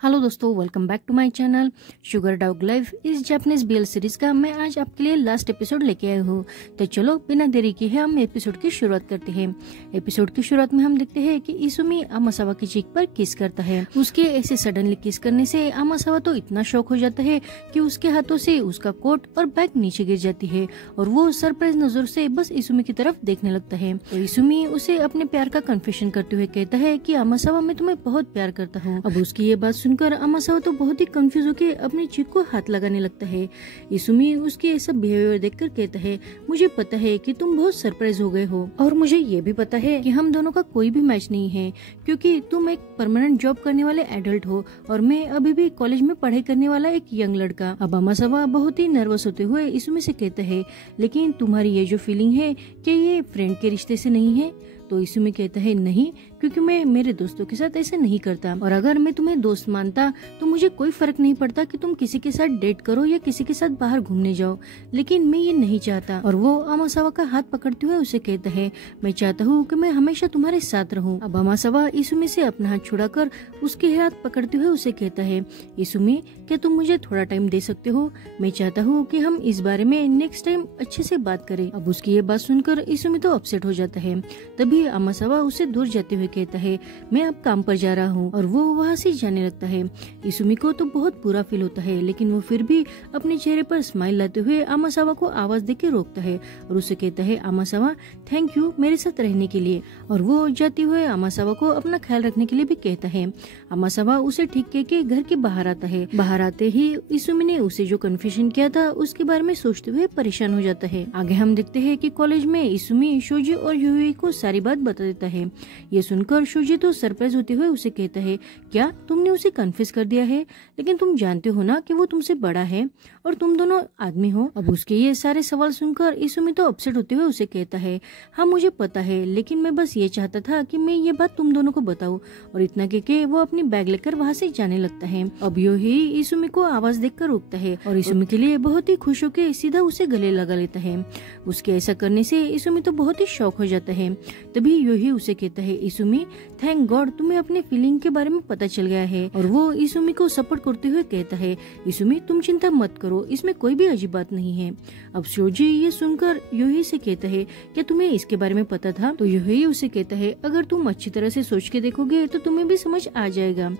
Hello दोस्तों, welcome back to my channel Sugar Dog Life. इस Japanese BL series का मैं आज आपके लिए लास्ट एपिसोड लेके आया हूँ। तो चलो बिना देरी के हम एपिसोड की शुरुआत करते हैं। एपिसोड की शुरुआत में हम देखते हैं कि इसुमी आमासावा की चीख पर किस करता है। उसके ऐसे सडनली किस करने से आमासावा तो इतना शॉक हो जाता है कि उसके हाथों से उसका कोट और बैग नीचे गिर जाती है और वो सरप्राइज नजर से बस इसुमी की तरफ देखने लगता है। तो इसुमी उसे अपने प्यार का कन्फेशन करते हुए कहता है कि आमासावा, मैं तुम्हें बहुत प्यार करता हूँ। अब उसकी ये बात सुनकर आमासावा तो बहुत ही कंफ्यूज होकर अपनी चीख को हाथ लगाने लगता है। इसुमी उसकी ऐसा बिहेवियर देखकर कहता है, मुझे पता है कि तुम बहुत सरप्राइज हो गए हो और मुझे ये भी पता है कि हम दोनों का कोई भी मैच नहीं है, क्योंकि तुम एक परमानेंट जॉब करने वाले एडल्ट हो और मैं अभी भी कॉलेज में पढ़ाई करने वाला एक यंग लड़का। अब आमासावा बहुत ही नर्वस होते हुए इसुमी से कहता है, लेकिन तुम्हारी ये जो फीलिंग है क्या ये फ्रेंड के रिश्ते से नहीं है? तो इसुमी कहता है, नहीं, क्योंकि मैं मेरे दोस्तों के साथ ऐसे नहीं करता और अगर मैं तुम्हें दोस्त मानता तो मुझे कोई फर्क नहीं पड़ता कि तुम किसी के साथ डेट करो या किसी के साथ बाहर घूमने जाओ, लेकिन मैं ये नहीं चाहता। और वो आमासावा का हाथ पकड़ते हुए उसे कहता है, मैं चाहता हूँ कि मैं हमेशा तुम्हारे साथ रहूं। अब आमासावा इसुमी से अपना हाथ छुड़ाकर उसके हाथ पकड़ते हुए उसे कहता है, इसुमी, क्या तुम मुझे थोड़ा टाइम दे सकते हो? मैं चाहता हूँ कि हम इस बारे में नेक्स्ट टाइम अच्छे से बात करें। अब उसकी ये बात सुनकर इसुमी तो अपसेट हो जाता है। तभी आमासावा उसे दूर जाते हुए कहता है, मैं अब काम पर जा रहा हूँ, और वो वहाँ से जाने लगता है। इसुमी को तो बहुत बुरा फील होता है, लेकिन वो फिर भी अपने चेहरे पर स्माइल लाते हुए आमासावा को आवाज देके रोकता है और उसे कहता है, आमासावा, थैंक यू मेरे साथ रहने के लिए। और वो जाते हुए आमासावा को अपना ख्याल रखने के लिए भी कहता है। आमासावा उसे ठीक कह के घर के बाहर आता है। बाहर आते ही इसुमी ने उसे जो कन्फेशन किया था उसके बारे में सोचते हुए परेशान हो जाता है। आगे हम देखते हैं कि कॉलेज में इसुमी शोजी और यूई को सारी बात बता देता है। ये सुनकर शोजी तो सरप्राइज होते हुए उसे कहता है, क्या तुमने उसे कन्फेस कर दिया है? लेकिन तुम जानते हो ना कि वो तुमसे बड़ा है और तुम दोनों आदमी हो। अब उसके ये सारे सवाल सुनकर इसुमी तो अपसेट होते हुए उसे कहता है, हाँ मुझे पता है, लेकिन मैं बस ये चाहता था कि मैं ये बात तुम दोनों को बताऊं। और इतना कहके वो अपनी बैग लेकर वहाँ से जाने लगता है। अब योही इसुमी को आवाज देकर रोकता है और इसुमी के लिए बहुत ही खुश होकर सीधा उसे गले लगा लेता है। उसके ऐसा करने से इसुमी तो बहुत ही शॉक हो जाता है। तभी योही उसे कहता है, इसुमी, थैंक गॉड तुम्हें अपने फीलिंग के बारे में पता चल गया है। और वो इसुमी को सपोर्ट करते हुए कहता है, इसुमी तुम चिंता मत करो, इसमें कोई भी अजीब बात नहीं है। अब शोजी ये सुनकर योही से कहता है, क्या तुम्हें इसके बारे में पता था? तो योही उसे कहता है, अगर तुम अच्छी तरह से सोच के देखोगे तो तुम्हें भी समझ आ जाएगा।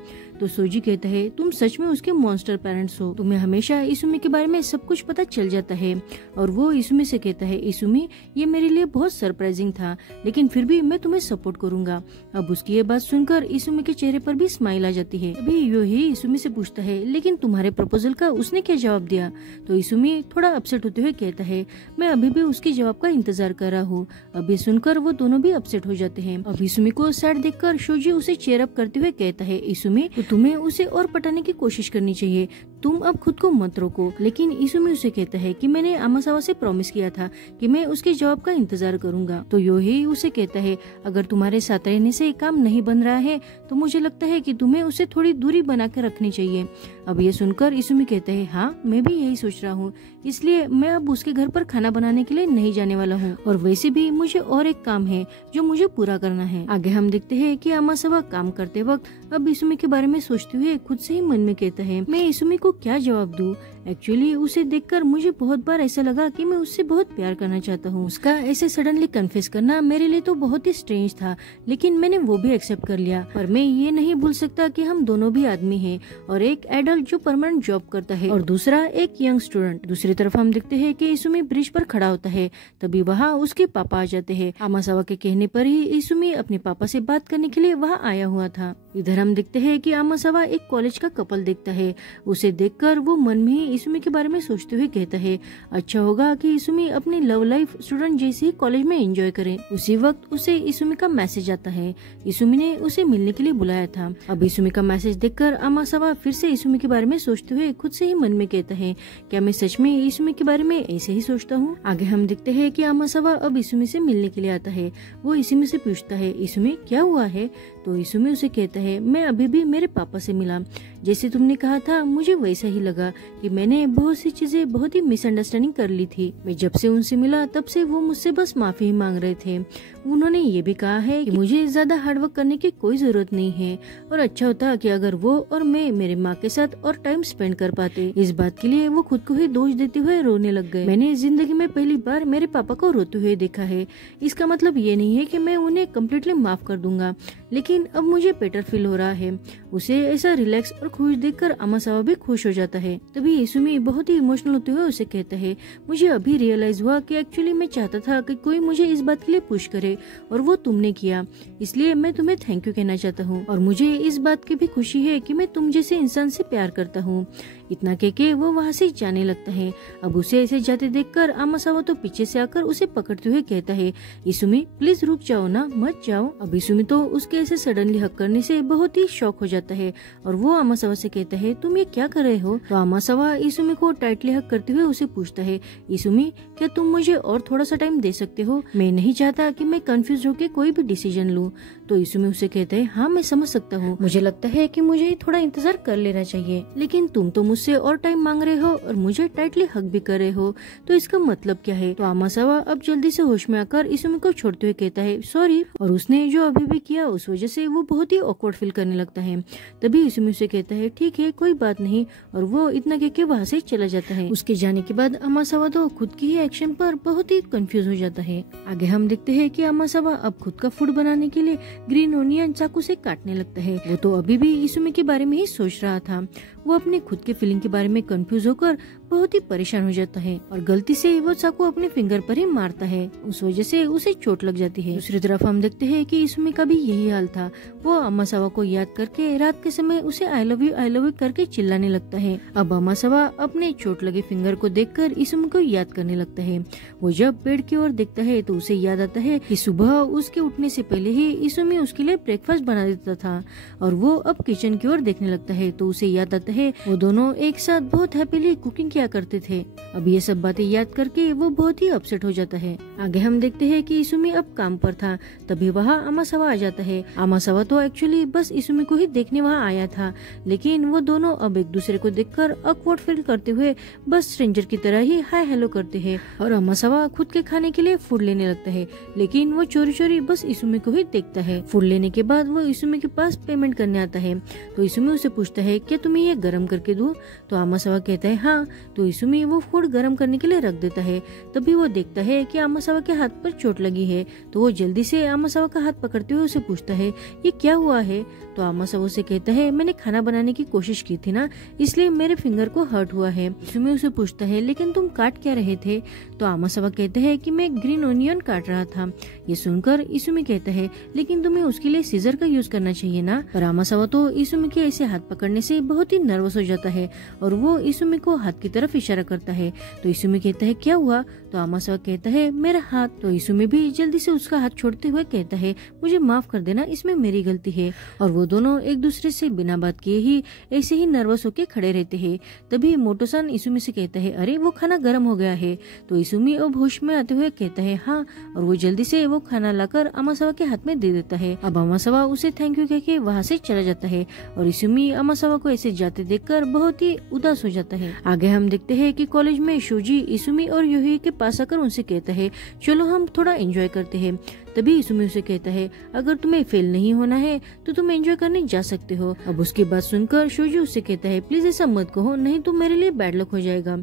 तो सोजी कहता है, तुम सच में उसके मॉन्स्टर पेरेंट्स हो, तुम्हें हमेशा इसुमी के बारे में सब कुछ पता चल जाता है। और वो इसुमी से कहता है, इसुमी, ये मेरे लिए बहुत सरप्राइजिंग था, लेकिन फिर भी मैं तुम्हें सपोर्ट करूंगा। अब उसकी ये बात सुनकर इसुमी के चेहरे पर भी स्माइल आ जाती है। तभी योही इसुमी से पूछता है, लेकिन तुम्हारे प्रपोजल का उसने क्या जवाब दिया? तो इसुमी थोड़ा अपसेट होते हुए कहता है, मैं अभी भी उसके जवाब का इंतजार कर रहा हूँ। अब ये सुनकर वो दोनों भी अपसेट हो जाते हैं। अब इसुमी को सैड देखकर शोजी उसे चेयर अप करते हुए कहता है, इसुमी, तुम्हें उसे और पटाने की कोशिश करनी चाहिए, तुम अब खुद को मत रोको। लेकिन इसुमी उसे कहता है कि मैंने आमासावा से प्रॉमिस किया था कि मैं उसके जवाब का इंतजार करूंगा। तो योही उसे कहता है, अगर तुम्हारे साथ रहने से काम नहीं बन रहा है तो मुझे लगता है कि तुम्हें उसे थोड़ी दूरी बना कर रखनी चाहिए। अब ये सुनकर इसुमी कहता है, हाँ मैं भी यही सोच रहा हूँ, इसलिए मैं अब उसके घर पर खाना बनाने के लिए नहीं जाने वाला हूँ, और वैसे भी मुझे और एक काम है जो मुझे पूरा करना है। आगे हम देखते हैं कि आमासावा काम करते वक्त अब इसुमी के बारे में सोचते हुए खुद से ही मन में कहता है, मैं इसुमी को क्या जवाब दूं? एक्चुअली उसे देखकर मुझे बहुत बार ऐसा लगा कि मैं उससे बहुत प्यार करना चाहता हूँ। उसका ऐसे सडनली कन्फेस करना मेरे लिए तो बहुत ही स्ट्रेंज था, लेकिन मैंने वो भी एक्सेप्ट कर लिया। पर मैं ये नहीं भूल सकता कि हम दोनों भी आदमी हैं, और एक एडल्ट जो परमानेंट जॉब करता है और दूसरा एक यंग स्टूडेंट। दूसरी तरफ हम देखते हैं कि इसुमी ब्रिज पर खड़ा होता है। तभी वहाँ उसके पापा आ जाते हैं। आमासावा के कहने पर ही इसुमी अपने पापा से बात करने के लिए वहाँ आया हुआ था। इधर हम देखते हैं कि आमासावा एक कॉलेज का कपल देखता है। उसे देखकर वो मन में ही इसुमी के बारे में सोचते हुए कहता है, अच्छा होगा कि इसुमी अपनी लव लाइफ स्टूडेंट जैसे ही कॉलेज में एंजॉय करे। उसी वक्त उसे इसुमी का मैसेज आता है। इसुमी ने उसे मिलने के लिए बुलाया था। अब इसुमी का मैसेज देखकर आमासावा फिर से इसुमी के बारे में सोचते हुए खुद से ही मन में कहता है, क्या मैं सच में इसुमी के बारे में ऐसे ही सोचता हूँ? आगे हम देखते हैं कि आमासावा अब इसुमी से मिलने के लिए आता है। वो इसुमी से पूछता है, इसुमी क्या हुआ है? तो इसुमी उसे कहता है, मैं अभी भी मेरे पापा से मिला, जैसे तुमने कहा था मुझे वैसा ही लगा कि मैंने बहुत सी चीजें बहुत ही मिसअंडरस्टैंडिंग कर ली थी। मैं जब से उनसे मिला तब से वो मुझसे बस माफी ही मांग रहे थे। उन्होंने ये भी कहा है कि मुझे ज्यादा हार्डवर्क करने की कोई जरूरत नहीं है और अच्छा होता कि अगर वो और मैं मेरे माँ के साथ और टाइम स्पेंड कर पाते। इस बात के लिए वो खुद को ही दोष देते हुए रोने लग गए। मैंने जिंदगी में पहली बार मेरे पापा को रोते हुए देखा है। इसका मतलब ये नहीं है कि मैं उन्हें कम्प्लीटली माफ कर दूंगा, लेकिन अब मुझे बेटर फील हो रहा है। उसे ऐसा रिलैक्स और खुश देखकर अमासावा भी खुश हो जाता है। तभी इसुमी बहुत ही इमोशनल होते हुए उसे कहता है, मुझे अभी रियलाइज हुआ कि एक्चुअली मैं चाहता था कि कोई मुझे इस बात के लिए पुश करे और वो तुमने किया, इसलिए मैं तुम्हें थैंक यू कहना चाहता हूँ और मुझे इस बात की भी खुशी है कि मैं तुम जैसे इंसान से प्यार करता हूँ। इतना कह के वो वहाँ से जाने लगता है। अब उसे ऐसे जाते देखकर अमासावा तो पीछे से आकर उसे पकड़ते हुए कहता है, इसुमी प्लीज रुक जाओ ना, मत जाओ। अब इसुमी तो उसके ऐसे सडनली हक करने से बहुत ही शॉक हो जाता है और वो अमासावा से कहता है, तुम ये क्या कर रहे हो? तो अमासावा इसुमी को टाइटली हक करते हुए उसे पूछता है, इसुमी क्या तुम मुझे और थोड़ा सा टाइम दे सकते हो? मैं नहीं चाहता कि मैं कंफ्यूज होकर कोई भी डिसीजन लूं। तो इसुमी उसे कहता है, हाँ मैं समझ सकता हूँ, मुझे लगता है कि मुझे थोड़ा इंतजार कर लेना चाहिए, लेकिन तुम तो मुझसे और टाइम मांग रहे हो और मुझे टाइटली हक भी कर रहे हो, तो इसका मतलब क्या है? तो अमासावा अब जल्दी से होश में आकर इसुमी को छोड़ते हुए कहता है, सॉरी। और उसने जो अभी भी किया उस वजह से वो बहुत ही ऑकवर्ड फील करने लगता है। तभी इसुमी उसे कहता है, ठीक है कोई बात नहीं, और वो इतना कह के वहाँ से चला जाता है। उसके जाने के बाद अमासावा तो खुद की ही एक्शन पर बहुत ही कंफ्यूज हो जाता है। आगे हम देखते हैं कि अमासावा अब खुद का फूड बनाने के लिए ग्रीन ओनियन चाकू से काटने लगता है। वो तो अभी भी इसुमी के बारे में ही सोच रहा था। वो अपने खुद के फीलिंग के बारे में कंफ्यूज होकर बहुत ही परेशान हो जाता है और गलती से वो चाकू अपने फिंगर पर ही मारता है। उस वजह से उसे चोट लग जाती है। दूसरी तरफ हम देखते हैं कि इसुमी का भी यही हाल था। वो अमासावा को याद करके रात के समय उसे आई लव यू करके चिल्लाने लगता है। अब अमासावा अपने चोट लगे फिंगर को देखकर इसुमी को याद करने लगता है। वो जब बेड की ओर देखता है तो उसे याद आता है कि सुबह उसके उठने से पहले ही इसुमी उसके लिए ब्रेकफास्ट बना देता था और वो अब किचन की ओर देखने लगता है तो उसे याद आता है वो दोनों एक साथ बहुत हैप्पीली कुकिंग किया करते थे। अब ये सब बातें याद करके वो बहुत ही अपसेट हो जाता है। आगे हम देखते हैं कि इसुमी अब काम पर था। तभी वहाँ अमासावा आ जाता है। अमासावा तो एक्चुअली बस इसुमी को ही देखने वहाँ आया था, लेकिन वो दोनों अब एक दूसरे को देखकर ऑकवर्ड फील करते हुए बस स्ट्रेंजर की तरह ही हाय हेलो करते हैं और अमासावा खुद के खाने के लिए फूड लेने लगता है, लेकिन वो चोरी चोरी बस इसुमी को ही देखता है। फूड लेने के बाद वो इसुमी के पास पेमेंट करने आता है तो इसुमी उसे पूछता है, क्या तुम्हें ये गरम करके दूं? तो अमासावा कहता है हाँ। तो इसुमी वो फूड गरम करने के लिए रख देता है। तभी वो देखता है कि अमासावा के हाथ पर चोट लगी है तो वो जल्दी से अमासावा का हाथ पकड़ते हुए उसे पूछता है, ये क्या हुआ है? तो अमासावा उसे कहता है, मैंने खाना बनाने की कोशिश की थी ना, इसलिए मेरे फिंगर को हर्ट हुआ है। इसुमी उसे पूछता है, लेकिन तुम काट क्या रहे थे? तो अमासावा कहता है कि मैं ग्रीन ओनियन काट रहा था। ये सुनकर इसुमी कहता है, लेकिन तुम्हें उसके लिए सीजर का यूज करना चाहिए ना। पर अमासावा तो इसुमी के ऐसे हाथ पकड़ने से बहुत ही नर्वस हो जाता है और वो इसुमी को हाथ की तरफ इशारा करता है। तो इसुमी कहता है, क्या हुआ? तो अमासावा कहता है, मेरा हाथ। तो इसुमी भी जल्दी से उसका हाथ छोड़ते हुए कहता है, मुझे माफ कर देना, इसमें मेरी गलती है। और वो दोनों एक दूसरे से बिना बात किए ही ऐसे ही नर्वस होकर खड़े रहते हैं। तभी मोटोसान इसुमी से कहता है, अरे वो खाना गर्म हो गया है। तो इसुमी अब होश में आते हुए कहता है, हाँ, और वो जल्दी से वो खाना लाकर अमासावा के हाथ में दे देता है। अब अमासावा उसे थैंक यू कहके वहाँ से चला जाता है और इसुमी अमासावा को ऐसे जाते देखकर बहुत ही उदास हो जाता है। आगे हम देखते हैं कि कॉलेज में शोजी इसुमी और योही के पास आकर उनसे कहता है, चलो हम थोड़ा एंजॉय करते हैं। तभी इसुमी उसे कहता है, अगर तुम्हें फेल नहीं होना है तो तुम एंजॉय करने जा सकते हो। अब उसकी बात सुनकर शोजी उससे कहता है, प्लीज ऐसा मत कहो, नहीं तो मेरे लिए बैड लक हो जाएगा।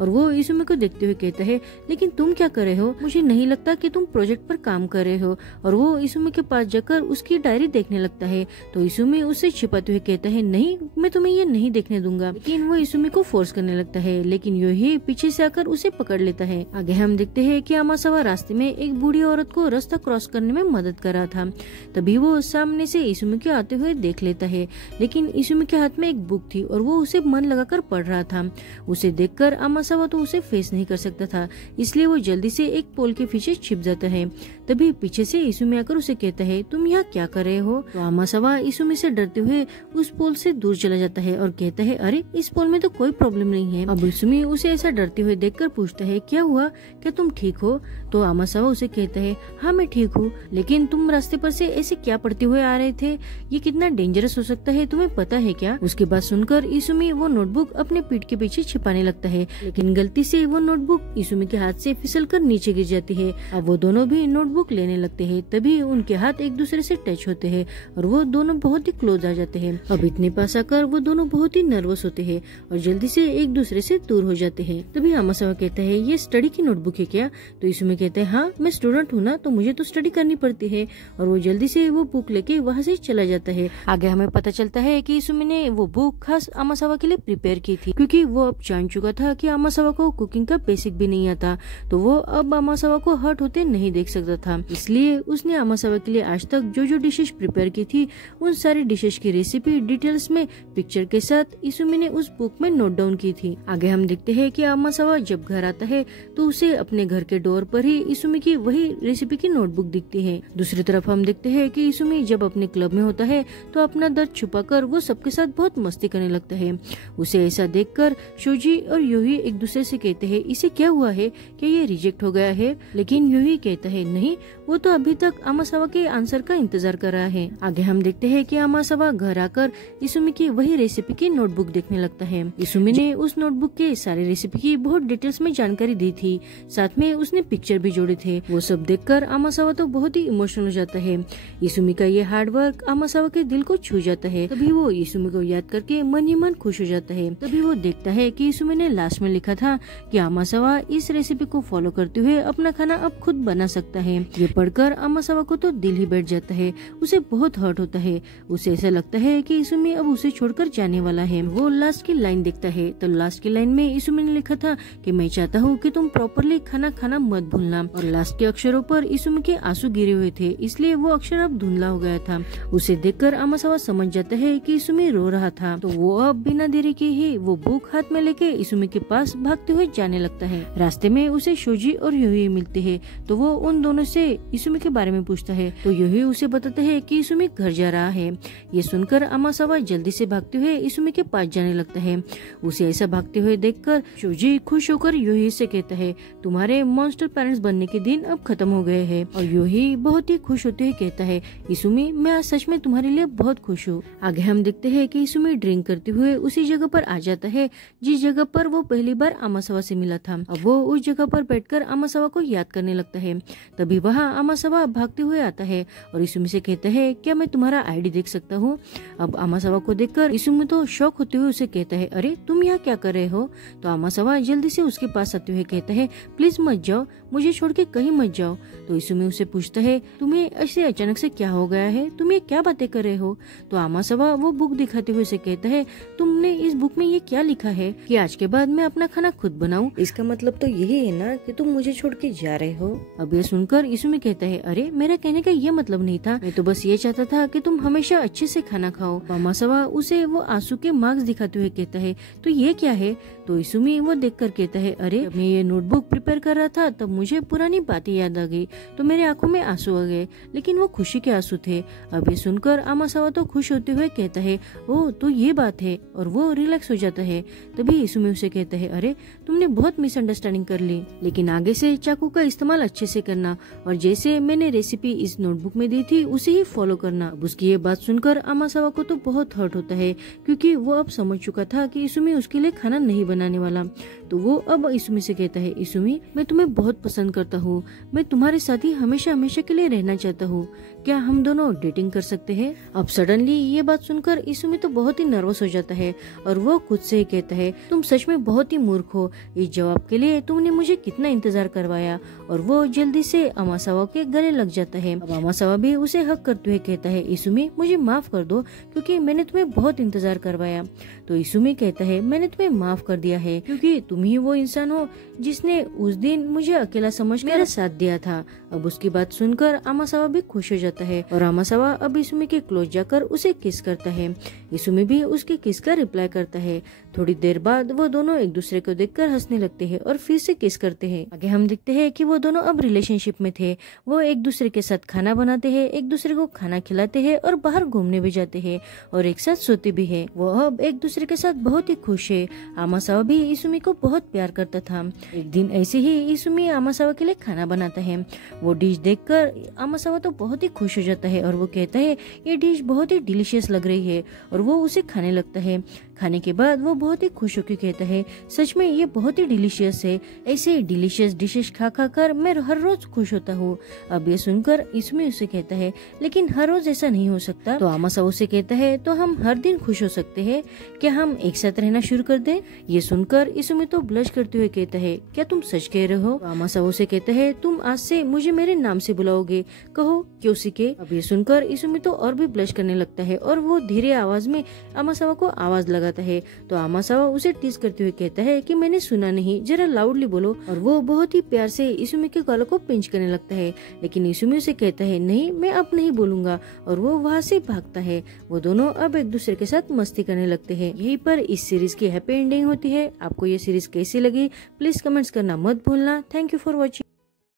और वो इसुमी को देखते हुए कहता है, लेकिन तुम क्या कर रहे हो? मुझे नहीं लगता कि तुम प्रोजेक्ट पर काम कर रहे हो। और वो इसुमी के पास जाकर उसकी डायरी देखने लगता है तो इसुमी उससे छिपाते हुए कहता है, नहीं, मैं तुम्हें ये नहीं देखने दूंगा। लेकिन वो इसुमी को फोर्स करने लगता है, लेकिन योही पीछे से आकर उसे पकड़ लेता है। आगे हम देखते हैं कि अमासावा रास्ते में एक बूढ़ी औरत को रास्ता क्रॉस करने में मदद कर रहा था। तभी वो सामने से इसुमी के आते हुए देख लेता है, लेकिन इसुमी के हाथ में एक बुक थी और वो उसे मन लगाकर पढ़ रहा था। उसे देखकर अमासावा तो उसे फेस नहीं कर सकता था, इसलिए वो जल्दी से एक पोल के पीछे छिप जाता है। तभी पीछे से इसुमी आकर उसे कहता है, तुम यहाँ क्या कर रहे हो? तो अमासावा इसुमी से डरते हुए उस पोल से दूर चला जाता है और कहता है, अरे इस पोल में तो कोई प्रॉब्लम नहीं है। अब इसुमी उसे ऐसा डरते हुए देखकर पूछता है, क्या हुआ, क्या तुम ठीक हो? तो अमासावा उसे कहता है, हाँ मैं ठीक देखूं, लेकिन तुम रास्ते पर से ऐसे क्या पढ़ते हुए आ रहे थे? ये कितना डेंजरस हो सकता है, तुम्हें पता है क्या? उसकी बात सुनकर इसुमी वो नोटबुक अपने पीठ के पीछे छिपाने लगता है, लेकिन गलती से वो नोटबुक इसुमी के हाथ से फिसलकर नीचे गिर जाती है। अब वो दोनों भी नोटबुक लेने लगते हैं, तभी उनके हाथ एक दूसरे से टच होते हैं और वो दोनों बहुत ही क्लोज आ जाते हैं। अब इतने पास आकर वो दोनों बहुत ही नर्वस होते हैं और जल्दी से एक दूसरे से दूर हो जाते हैं। तभी आमासावा कहता है, ये स्टडी की नोटबुक है क्या? तो इसुमी कहता है, हाँ मैं स्टूडेंट हूँ ना, तो मुझे तो स्टडी करनी पड़ती है। और वो जल्दी से वो बुक लेके वहाँ से चला जाता है। आगे हमें पता चलता है कि इसुमी ने वो बुक खास आमासावा के लिए प्रिपेयर की थी, क्योंकि वो अब जान चुका था कि आमासावा को कुकिंग का बेसिक भी नहीं आता, तो वो अब आमासावा को हर्ट होते नहीं देख सकता था। इसलिए उसने आमासावा के लिए आज तक जो जो डिशेस प्रिपेयर की थी उन सारी डिशेस की रेसिपी डिटेल्स में पिक्चर के साथ इसुमी ने उस बुक में नोट डाउन की थी। आगे हम देखते हैं कि आमासावा जब घर आता है तो उसे अपने घर के डोर पर ही इसुमी की वही रेसिपी की नोटबुक दिखती है। दूसरी तरफ हम देखते हैं कि इसुमी जब अपने क्लब में होता है तो अपना दर्द छुपाकर वो सबके साथ बहुत मस्ती करने लगता है। उसे ऐसा देखकर शोजी और यूही एक दूसरे से कहते हैं, इसे क्या हुआ है, क्या ये रिजेक्ट हो गया है? लेकिन यूही कहता है, नहीं, वो तो अभी तक आमासावा के आंसर का इंतजार कर रहा है। आगे हम देखते हैं कि आमासावा घर आकर इसुमी की वही रेसिपी की नोटबुक देखने लगता है। इसुमी ने उस नोटबुक के सारे रेसिपी की बहुत डिटेल्स में जानकारी दी थी, साथ में उसने पिक्चर भी जोड़े थे। वो सब देखकर आमासावा तो बहुत ही इमोशनल हो जाता है। इसुमी का ये हार्ड वर्क आमासावा के दिल को छू जाता है। तभी वो इसुमी को याद करके मन ही मन खुश हो जाता है। तभी वो देखता है कि इसुमी ने लास्ट में लिखा था कि आमासावा इस रेसिपी को फॉलो करते हुए अपना खाना अब खुद बना सकता है। ये पढ़कर आमासावा को तो दिल ही बैठ जाता है, उसे बहुत हर्ट होता है। उसे ऐसा लगता है कि इसुमी अब उसे छोड़कर जाने वाला है। वो लास्ट की लाइन देखता है तो लास्ट की लाइन में इसुमी ने लिखा था कि मैं चाहता हूँ कि तुम प्रॉपरली खाना खाना मत भूलना। और लास्ट के अक्षरों पर इसुमी के आंसू गिरे हुए थे, इसलिए वो अक्षर अब धुंधला हो गया था। उसे देखकर आमासावा समझ जाता है कि इसुमी रो रहा था, तो वो अब बिना देरी के ही वो बुक हाथ में लेके इसुमी के पास भागते हुए जाने लगता है। रास्ते में उसे शोजी और यूही मिलते हैं, तो वो उन दोनों से इसुमी के बारे में पूछता है, तो यूही उसे बताता है कि इसुमी घर जा रहा है। ये सुनकर आमासावा जल्दी से भागते हुए इसुमी के पास जाने लगता है। उसे ऐसा भागते हुए देखकर शोजी खुश होकर यूही से कहता है, तुम्हारे मॉन्स्टर पेरेंट्स बनने के दिन अब खत्म हो गए हैं। और यूही बहुत ही खुश होते हुए कहता है, इसुमी मैं आज सच में तुम्हारे लिए बहुत खुश हूँ। आगे हम देखते हैं कि इसुमी ड्रिंक करते हुए उसी जगह पर आ जाता है जिस जगह पर वो पहली बार आमासावा से मिला था। अब वो उस जगह पर बैठकर आमासावा को याद करने लगता है। तभी वहाँ आमासावा भागते हुए आता है और इसुमी से कहता है, क्या मैं तुम्हारा आईडी देख सकता हूँ? अब आमासावा को देखकर इसुमी तो शॉक होते हुए उसे कहता है, अरे तुम यहाँ क्या कर रहे हो? तो आमासावा जल्दी से उसके पास आते हुए कहता है, प्लीज मत जाओ, मुझे छोड़ के कहीं मत जाओ। तो इसुमी उसे पूछता है, तुम्हें ऐसे अचानक से क्या हो गया है, तुम ये क्या बातें कर रहे हो? तो आमासावा वो बुक दिखाते हुए उसे कहता है, तुमने इस बुक में ये क्या लिखा है कि आज के बाद मैं अपना खाना खुद बनाऊं? इसका मतलब तो यही है ना कि तुम मुझे छोड़ के जा रहे हो। अब ये सुनकर इसुमी कहता है, अरे मेरा कहने का ये मतलब नहीं था, मैं तो बस ये चाहता था कि तुम हमेशा अच्छे से खाना खाओ। आमासावा उसे वो आंसू के मार्क्स दिखाते हुए कहता है, तो ये क्या है? तो इसुमी वो देखकर कहता है, अरे मैं ये नोटबुक प्रिपेयर कर रहा था तब मुझे पुरानी बातें याद आ गई, तो मेरे आंखों में आंसू आ गए, लेकिन वो खुशी के आंसू थे। अब ये सुनकर आमासावा तो खुश होते हुए कहता है, ओ तो ये बात है, और वो रिलैक्स हो जाता है। तभी इसुमी उसे कहता है, अरे तुमने बहुत मिसअंडरस्टैंडिंग कर ली, लेकिन आगे से चाकू का इस्तेमाल अच्छे से करना और जैसे मैंने रेसिपी इस नोटबुक में दी थी उसे ही फॉलो करना। अब उसकी ये बात सुनकर आमासावा को तो बहुत हर्ट होता है, क्योंकि वो अब समझ चुका था कि इसुमी उसके लिए खाना नहीं बनाने वाला। तो वो अब इसुमी से कहता है, इसुमी मैं तुम्हें बहुत पसंद करता हूँ, मैं तुम्हारे साथ ही हमेशा हमेशा के लिए रहना चाहता हूँ, क्या हम दोनों डेटिंग कर सकते हैं? अब सडनली ये बात सुनकर इसुमी तो बहुत ही नर्वस हो जाता है और वो खुद से ही कहता है, तुम सच में बहुत ही मूर्ख हो, इस जवाब के लिए तुमने मुझे कितना इंतजार करवाया। और वो जल्दी से आमासावा के गले लग जाता है। अब आमासावा भी उसे हक करते हुए कहता है, इसुमी मुझे माफ कर दो क्योंकि मैंने तुम्हें बहुत इंतजार करवाया। तो इसुमी कहता है, मैंने तुम्हें माफ कर दिया है क्योंकि तुम ही वो इंसान हो जिसने उस दिन मुझे अकेला समझ मेरा साथ दिया था। अब उसकी बात सुनकर आमासावा भी खुश हो जाता है और आमासावा अब इसुमी के क्लोज जाकर उसे किस करता है। इसुमी भी उसके किस का रिप्लाई करता है। थोड़ी देर बाद वो दोनों एक दूसरे को देखकर हंसने लगते हैं और फिर से किस करते हैं। आगे हम देखते हैं कि वो दोनों अब रिलेशनशिप में थे। वो एक दूसरे के साथ खाना बनाते हैं, एक दूसरे को खाना खिलाते हैं और बाहर घूमने भी जाते हैं और एक साथ सोते भी है। वो अब एक दूसरे के साथ बहुत ही खुश है। आमासावा भी इसुमी को बहुत प्यार करता था। एक दिन ऐसे ही इसुमी आमासावा के लिए खाना बनाता है। वो डिश देखकर आमासावा तो बहुत ही खुश हो जाता है और वो कहता है ये डिश बहुत ही डिलीशियस लग रही है और वो उसे खाने लगता है। खाने के बाद वो बहुत ही खुश होकर कहता है सच में ये बहुत ही डिलीशियस है। ऐसे डिलीशियस डिशेस खा खा कर मैं हर रोज खुश होता हूँ। अब ये सुनकर इसमें उसे कहता है लेकिन हर रोज ऐसा नहीं हो सकता। तो आमासावा उसे कहता है तो हम हर दिन खुश हो सकते हैं, क्या हम एक साथ रहना शुरू कर दें? ये सुनकर इसुमी तो ब्लश करते हुए कहता है क्या तुम सच कह रहे हो? तो आमासावा उसे कहता है तुम आज से मुझे मेरे नाम से बुलाओगे, कहो क्योसिके। अब ये सुनकर इसुमी तो और भी ब्लश करने लगता है और वो धीरे आवाज में आमासावा को आवाज लगाता है। तो आमासावा उसे टीज करते हुए कहता है कि मैंने सुना नहीं, जरा लाउडली बोलो। और वो बहुत ही प्यार से इसुमी के गले को पिंच करने लगता है, लेकिन इसुमी उसे कहता है नहीं मैं अब नहीं बोलूंगा और वो वहाँ से भागता है। वो दोनों अब एक दूसरे के साथ मस्ती करने लगते हैं। यहीं पर इस सीरीज की हैप्पी एंडिंग होती है। आपको ये सीरीज कैसी लगी प्लीज कमेंट्स करना मत भूलना। Thank you for watching.